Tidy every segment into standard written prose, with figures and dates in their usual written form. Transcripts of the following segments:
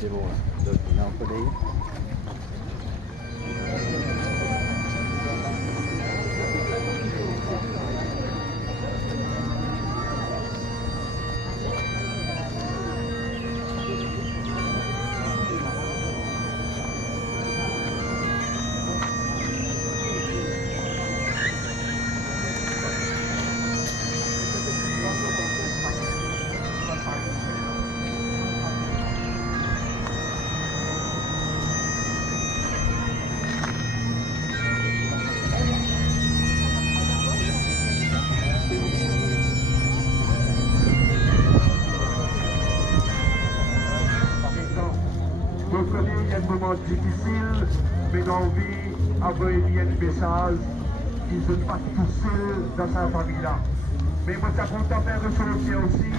C'est bon, là. Donc, on a un peu d'ailleurs. Je connais, il y a un moment difficile, mais dans la vie, après il y a un message, ils ne sont pas tout seuls dans sa famille-là. Mais moi, ça compte à faire ressortir aussi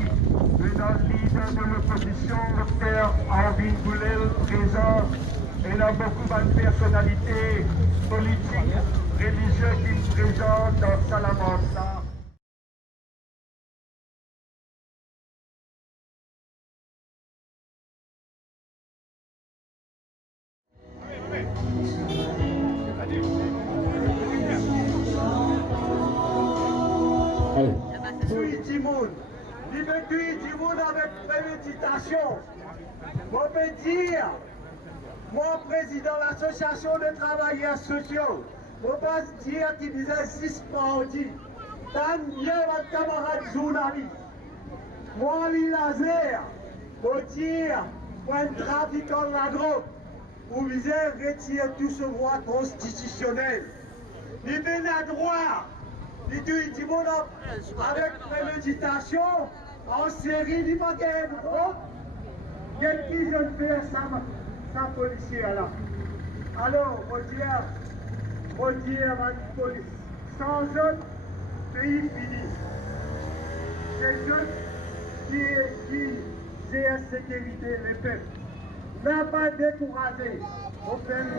le leader de l'opposition, le père Henri Boulel, présent. Et là, beaucoup de personnalités politiques, religieuses qui sont présentes dans Salamanca. Tuer du monde, il veut tuer du monde avec préméditation. On peut dire, moi président de l'association de travailleurs sociaux, on peut dire qu'il disait 6 bandits, tant mieux votre camarade journaliste. Moi, les laser, pour dire, pour un trafiquant de la drogue, vous visez retirer tout ce droit constitutionnel. Il vient à droite. Il dit monde avec préméditation, en série, il va gagner de drogue. Quel qui je ne fais sans policier là? Alors, on dit à la police, sans eux, pays fini. C'est eux qui gèrent la sécurité, les peuples. N'a pas découragé. On fait le